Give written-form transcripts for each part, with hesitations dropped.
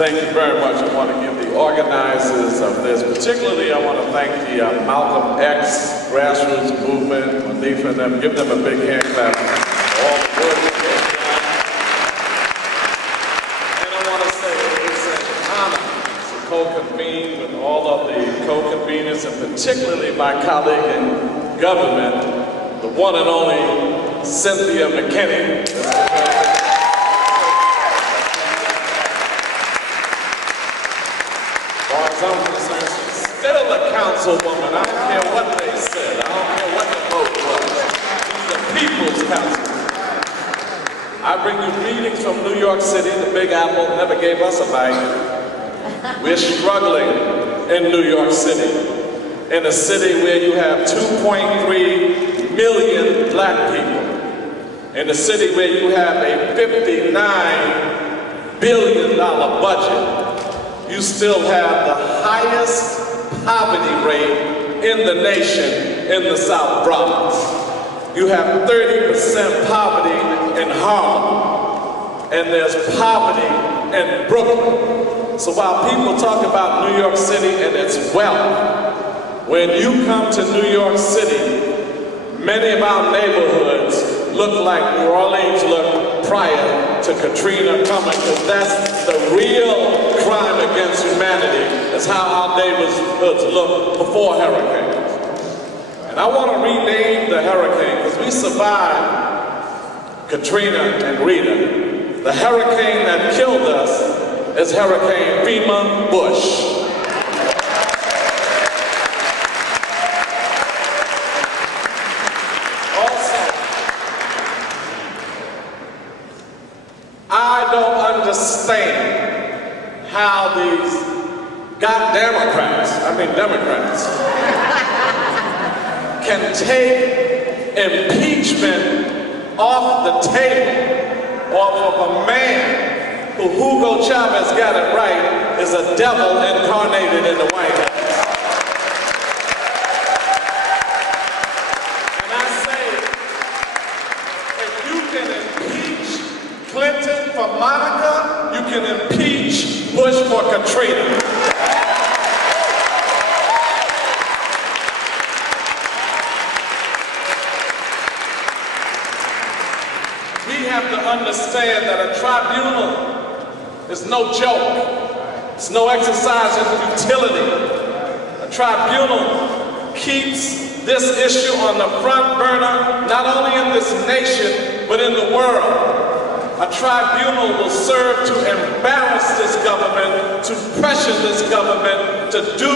Thank you very much. I want to give the organizers of this, particularly I want to thank the Malcolm X grassroots movement, Manifa and them, give them a big hand clap for all the work that they've done. And I want to say it's an honor to co-convene with all of the co-conveners, and particularly my colleague in government, the one and only Cynthia McKinney. I'm concerned, she's still a councilwoman. I don't care what they said. I don't care what the vote was. She's the people's councilwoman. I bring you greetings from New York City. The Big Apple never gave us a bite. We're struggling in New York City, in a city where you have 2.3 million black people, in a city where you have a $59 billion budget. You still have the highest poverty rate in the nation in the South Bronx. You have 30% poverty in Harlem, and there's poverty in Brooklyn. So while people talk about New York City and its wealth, when you come to New York City, many of our neighborhoods look like New Orleans looked prior to Katrina coming, because that's the real crime against humanity, is how our neighborhoods look before hurricanes. And I want to rename the hurricane, because we survived Katrina and Rita. The hurricane that killed us is Hurricane FEMA Bush. I don't understand how these Democrats can take impeachment off the table off of a man who Hugo Chavez got it right is a devil incarnated in the White House. And I say, if you can impeach Clinton for Monica, you can impeach Bush for Katrina. We have to understand that a tribunal is no joke. It's no exercise in futility. A tribunal keeps this issue on the front burner, not only in this nation, but in the world. A tribunal will serve to embarrass this government, to pressure this government to do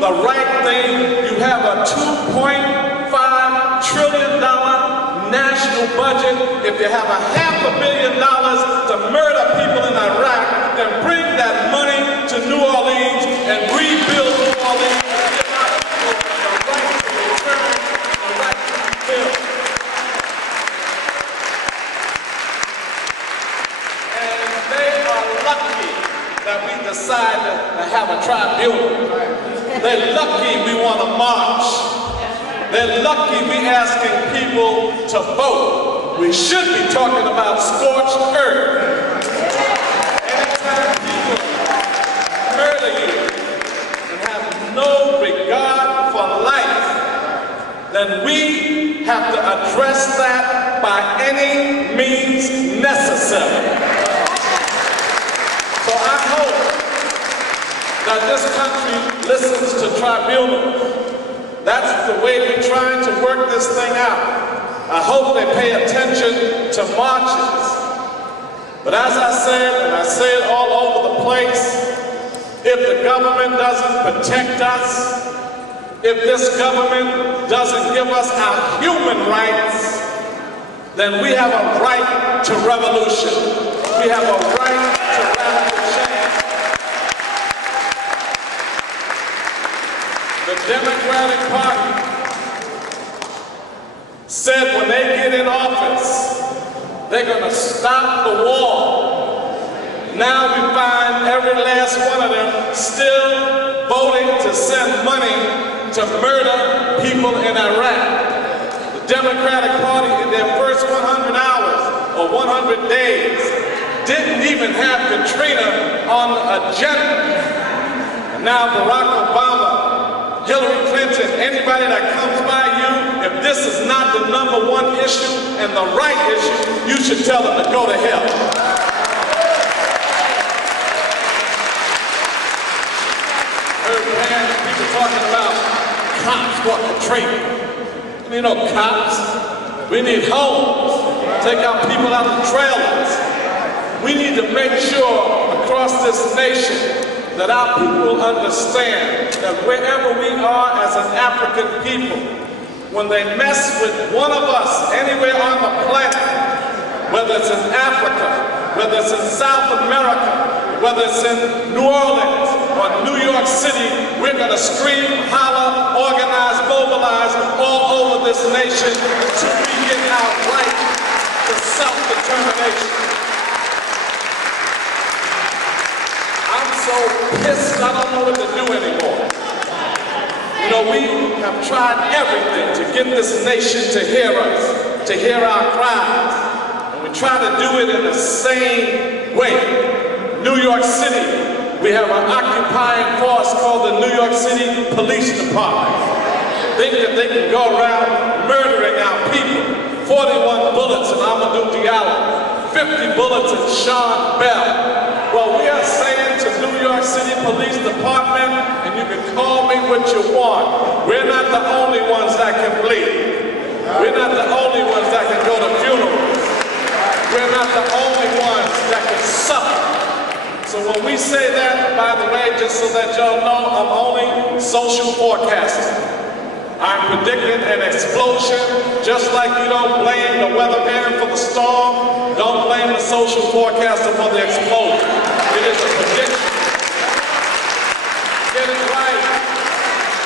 the right thing. You have a $2.5 trillion national budget. If you have $500 million to murder people in Iraq, then bring that money to New Orleans and rebuild New Orleans and give our people the right to return, the right to rebuild. That we decided to have a tribunal. They're lucky we want to march. They're lucky we asking people to vote. We should be talking about scorched earth. Anytime people murder you and have no regard for life, then we have to address that by any means necessary. So I hope that this country listens to tribunals. That's the way we're trying to work this thing out. I hope they pay attention to marches. But as I said, and I say it all over the place, if the government doesn't protect us, if this government doesn't give us our human rights, then we have a right to revolution. We have a right to radical change. The Democratic Party said when they get in office, they're going to stop the war. Now we find every last one of them still voting to send money to murder people in Iraq. The Democratic Party, in their first 100 hours or 100 days, didn't even have Katrina on the agenda. And now Barack Obama, Hillary Clinton, anybody that comes by you, if this is not the #1 issue and the right issue, you should tell them to go to hell. Heard people talking about cops for Katrina. You know, cops. We need homes. Take our people out of trailers. We need to make sure across this nation that our people understand that wherever we are as an African people, when they mess with one of us anywhere on the planet, whether it's in Africa, whether it's in South America, whether it's in New Orleans or New York City, we're going to scream, holler, organize, mobilize all over this nation until we get our right to self-determination. I'm so pissed I don't know what to do anymore. You know, we have tried everything to get this nation to hear us, to hear our cries. And we try to do it in the same way. New York City, we have an occupying force called the New York City Police Department. Think that they can go around murdering our people. 41 bullets in Amadou Diallo, 50 bullets in Sean Bell. Well, we are saying to New York City Police Department, and you can call me what you want, we're not the only ones that can bleed. We're not the only ones that can go to funerals. We're not the only ones that can suffer. So when we say that, by the way, just so that y'all know, I'm only social forecasting. I'm predicting an explosion, just like you don't blame the weatherman for the storm, don't blame the social forecaster for the explosion. It is a prediction. Get it right.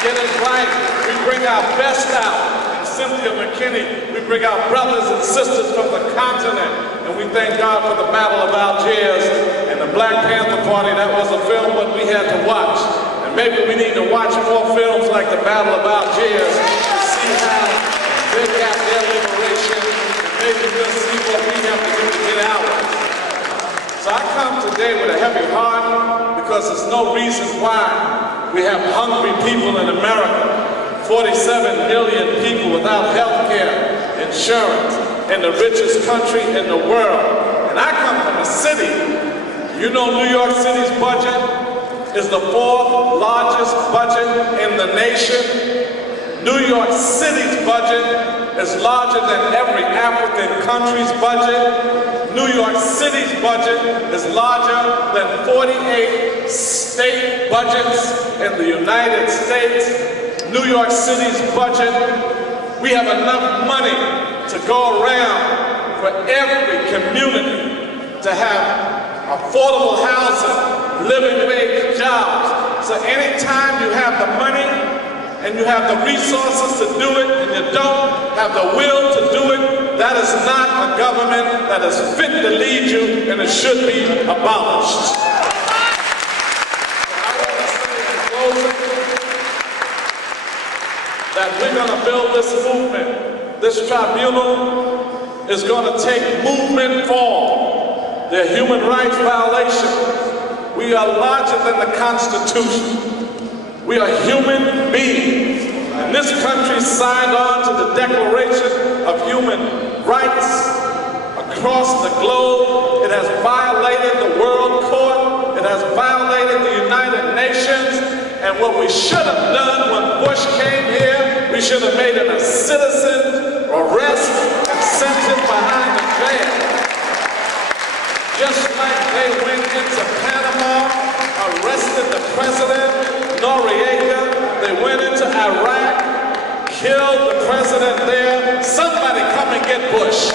Get it right. We bring our best out. Cynthia McKinney, we bring our brothers and sisters from the continent, and we thank God for the Battle of Algiers and the Black Panther Party. That was a film that we had to watch. And maybe we need to watch more films like the Battle of Algiers to see how they got their liberation, and maybe we'll see what we have to do to get ours. So I come today with a heavy heart because there's no reason why we have hungry people in America. 47 million people without health care, insurance, in the richest country in the world. And I come from a city, you know New York City's budget is the 4th largest budget in the nation. New York City's budget is larger than every African country's budget. New York City's budget is larger than 48 state budgets in the United States. New York City's budget, we have enough money to go around for every community to have affordable housing, living wage jobs. So anytime you have the money and you have the resources to do it and you don't have the will to do it, that is not a government that is fit to lead you, and it should be abolished. That we're going to build this movement. This tribunal is going to take movement form. There are human rights violations. We are larger than the Constitution. We are human beings. And this country signed on to the Declaration of Human Rights across the globe. It has violated the World Court. It has violated the United Nations. And what we should have done when Bush came here, we should have made him a citizen, arrest, and sent him behind the veil. Just like they went into Panama, arrested the president, Noriega, they went into Iraq, killed the president there. Somebody come and get Bush.